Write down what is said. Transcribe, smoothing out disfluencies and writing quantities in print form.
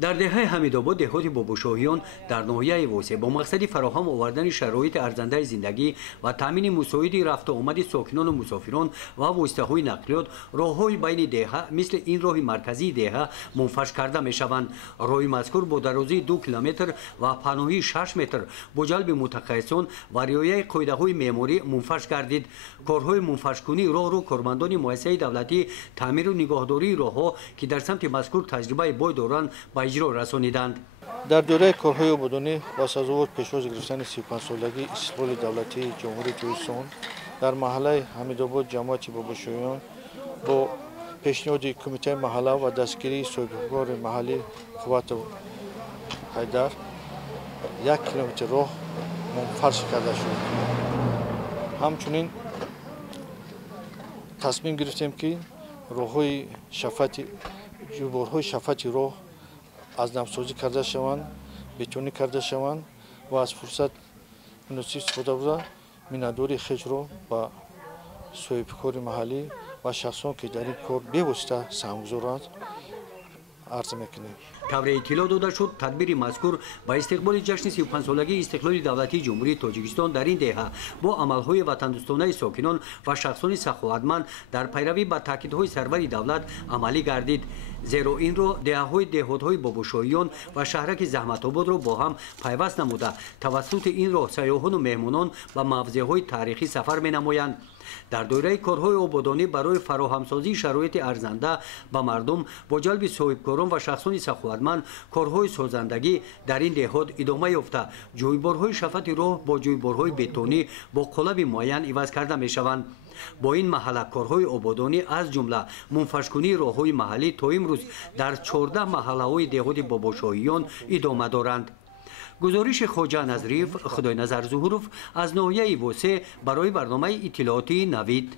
در دهه حمیدآباد دهات باباشاهیان در ناحیه واسه با مقصد فراهم آوردن شرایط ارزنده زندگی و تامین مساعد رفت و آمد ساکنان و مسافران و واسطه‌های نقلیات راه‌های بین دهه مثل این راه مرکزی دهه منفرش کرده می‌شوند. راه مذکور با درازی 2 کیلومتر و پهنایی 6 متر با جلب متخصصان و رعایت قاعده‌های معماری منفرش گردید. کارهای منفرش‌کنی راه را کارمندان مؤسسه دولتی تعمیر و نگهداری راه‌ها که در سمت مذکور تجربه بای دارند به اجرا رسانیدند. در دوره کارهای عبودانی با سزاوار پیشواز گرفتن 35 سالگی استقلال دولتی جمهوری تویسان در محله حمیدآباد جماعت باباشاهیان با پیشنهاد کمیته محله و دستگیری صاحبکار محلی قوت حیدر 1 کیلومتر راه منفرش کرده شد. همچنین تصمیم گرفتیم که راه‌های شفاتی جوبرهای شفاتی راه از نمسازی کرده شوند، بتونی کرده شوند و از فرصت مناسب استفاده بوده مینادوری خیش را با صاحبکار محلی و شخصان که در این کار به‌واسطه سهم گذارند عرض میکنیم. طور اطلاع داده شد تدبیر مذکور با استقبال جشن 35 سالگی استقلال دولتی جمهوری تاجیکستان در این دهه با عملهای وطندوستانه ساکنان و شخصان سخاوتمند در پیروی با تاکیدهای سرور دولت عملی گردید، زیرا این را دهه‌های دهات‌های باباشاهیان و شهرک زحمت‌آباد را با هم پیوست نموده توسط این راه سیاحان و مهمانان به موضع‌های تاریخی سفر می‌نمایند. در دوره کارهای آبادانی برای فراهمسازی شرایط ارزنده به مردم با جلب صاحبکاران و شخصان سخاوتمند کارهای سازندگی در این دهات ادامه یافته. جویبارهای شفاف راه با جویبارهای بتونی با قالب معین عوض کرده می‌شوند. با این محله کارهای آبادانی از جمله منفرش‌کنی راه‌های محلی تا امروز در 14 محله‌های دهات باباشاهیان ادامه دارند. گزارش خواجه نظریف خدای نظر ظهوروف از ناحیه واسه برای برنامه اطلاعاتی نوید.